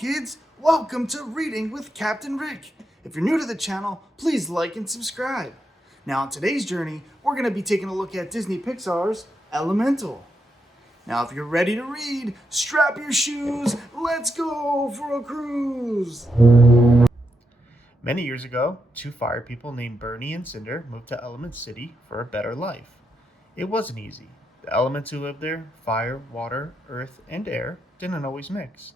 kids! Welcome to Reading with Captain Rick. If you're new to the channel, please like and subscribe. Now, on today's journey, we're going to be taking a look at Disney Pixar's Elemental. Now, if you're ready to read, strap your shoes, let's go for a cruise! Many years ago, two fire people named Bernie and Cinder moved to Element City for a better life. It wasn't easy. The elements who lived there, fire, water, earth, and air, didn't always mix.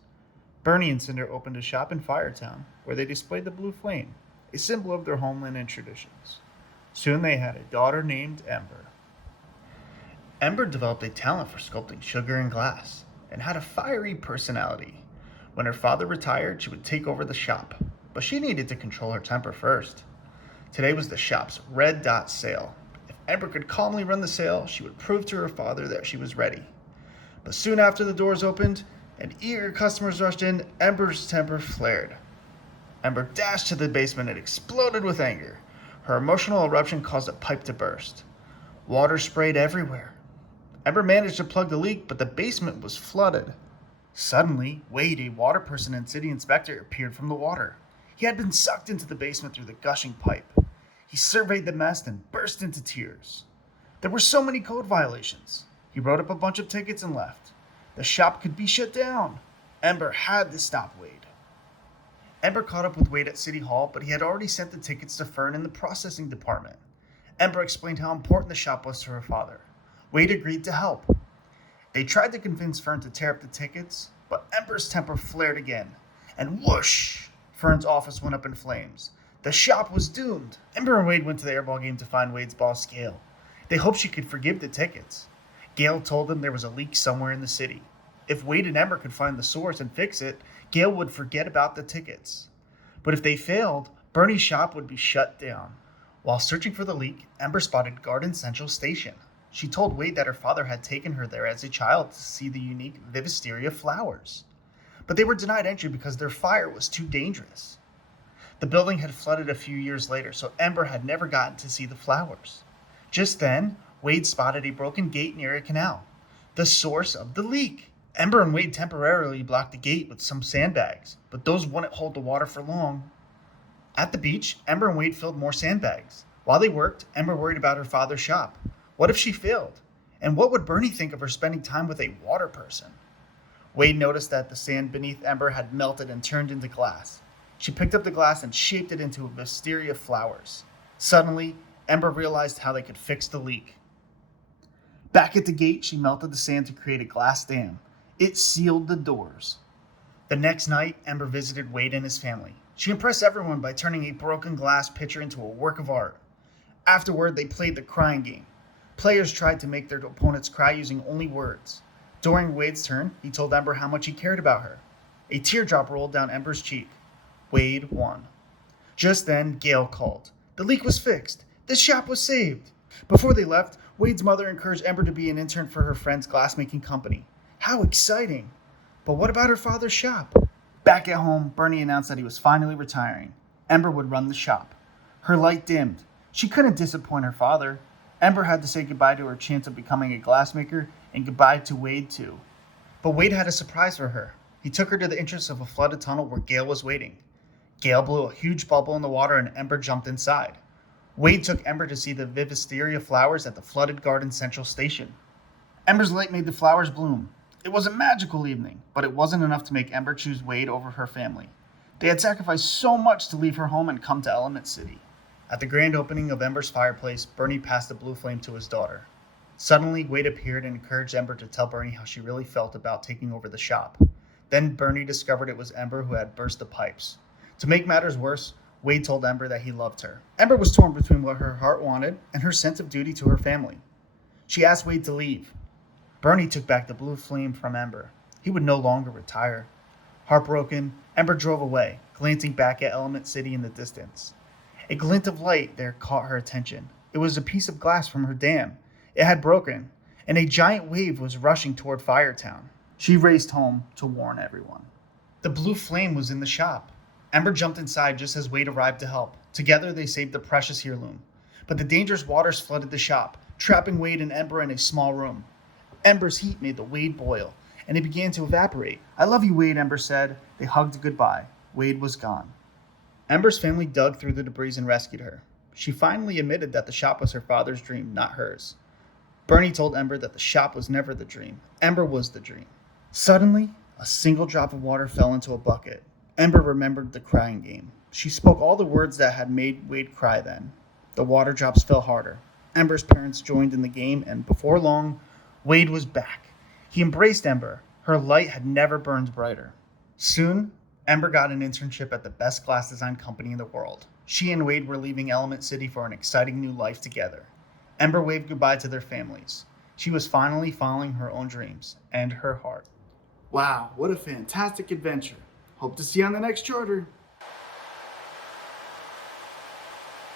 Bernie and Cinder opened a shop in Firetown, where they displayed the blue flame, a symbol of their homeland and traditions. Soon they had a daughter named Ember. Ember developed a talent for sculpting sugar and glass, and had a fiery personality. When her father retired, she would take over the shop, but she needed to control her temper first. Today was the shop's red dot sale. If Ember could calmly run the sale, she would prove to her father that she was ready. But soon after the doors opened, and eager customers rushed in, Ember's temper flared. Ember dashed to the basement and exploded with anger. Her emotional eruption caused a pipe to burst. Water sprayed everywhere. Ember managed to plug the leak, but the basement was flooded. Suddenly, Wade, a water person and city inspector, appeared from the water. He had been sucked into the basement through the gushing pipe. He surveyed the mess and burst into tears. There were so many code violations. He wrote up a bunch of tickets and left. The shop could be shut down. Ember had to stop Wade. Ember caught up with Wade at City Hall, but he had already sent the tickets to Fern in the processing department. Ember explained how important the shop was to her father. Wade agreed to help. They tried to convince Fern to tear up the tickets, but Ember's temper flared again. And whoosh! Fern's office went up in flames. The shop was doomed. Ember and Wade went to the airball game to find Wade's boss, Gail. They hoped she could forgive the tickets. Gail told them there was a leak somewhere in the city. If Wade and Ember could find the source and fix it, Gail would forget about the tickets. But if they failed, Bernie's shop would be shut down. While searching for the leak, Ember spotted Garden Central Station. She told Wade that her father had taken her there as a child to see the unique Vivisteria flowers. But they were denied entry because their fire was too dangerous. The building had flooded a few years later, so Ember had never gotten to see the flowers. Just then, Wade spotted a broken gate near a canal, the source of the leak. Ember and Wade temporarily blocked the gate with some sandbags, but those wouldn't hold the water for long. At the beach, Ember and Wade filled more sandbags. While they worked, Ember worried about her father's shop. What if she failed? And what would Bernie think of her spending time with a water person? Wade noticed that the sand beneath Ember had melted and turned into glass. She picked up the glass and shaped it into a wisteria flowers. Suddenly, Ember realized how they could fix the leak. Back at the gate, she melted the sand to create a glass dam. It sealed the doors. The next night, Ember visited Wade and his family. She impressed everyone by turning a broken glass pitcher into a work of art. Afterward, they played the crying game. Players tried to make their opponents cry using only words. During Wade's turn, he told Ember how much he cared about her. A teardrop rolled down Ember's cheek. Wade won. Just then, Gail called. The leak was fixed. The shop was saved. Before they left, Wade's mother encouraged Ember to be an intern for her friend's glassmaking company. How exciting! But what about her father's shop? Back at home, Bernie announced that he was finally retiring. Ember would run the shop. Her light dimmed. She couldn't disappoint her father. Ember had to say goodbye to her chance of becoming a glassmaker and goodbye to Wade too. But Wade had a surprise for her. He took her to the entrance of a flooded tunnel where Gail was waiting. Gail blew a huge bubble in the water and Ember jumped inside. Wade took Ember to see the Vivisteria flowers at the flooded Garden Central Station. Ember's light made the flowers bloom. It was a magical evening, but it wasn't enough to make Ember choose Wade over her family. They had sacrificed so much to leave her home and come to Element City. At the grand opening of Ember's fireplace, Bernie passed the blue flame to his daughter. Suddenly, Wade appeared and encouraged Ember to tell Bernie how she really felt about taking over the shop. Then Bernie discovered it was Ember who had burst the pipes. To make matters worse, Wade told Ember that he loved her. Ember was torn between what her heart wanted and her sense of duty to her family. She asked Wade to leave. Bernie took back the blue flame from Ember. He would no longer retire. Heartbroken, Ember drove away, glancing back at Element City in the distance. A glint of light there caught her attention. It was a piece of glass from her dam. It had broken, and a giant wave was rushing toward Firetown. She raced home to warn everyone. The blue flame was in the shop. Ember jumped inside just as Wade arrived to help. Together, they saved the precious heirloom. But the dangerous waters flooded the shop, trapping Wade and Ember in a small room. Ember's heat made the Wade boil, and it began to evaporate. "I love you, Wade," Ember said. They hugged goodbye. Wade was gone. Ember's family dug through the debris and rescued her. She finally admitted that the shop was her father's dream, not hers. Bernie told Ember that the shop was never the dream. Ember was the dream. Suddenly, a single drop of water fell into a bucket. Ember remembered the crying game. She spoke all the words that had made Wade cry then. The water drops fell harder. Ember's parents joined in the game, and before long, Wade was back. He embraced Ember. Her light had never burned brighter. Soon, Ember got an internship at the best glass design company in the world. She and Wade were leaving Element City for an exciting new life together. Ember waved goodbye to their families. She was finally following her own dreams and her heart. Wow, what a fantastic adventure. Hope to see you on the next charter.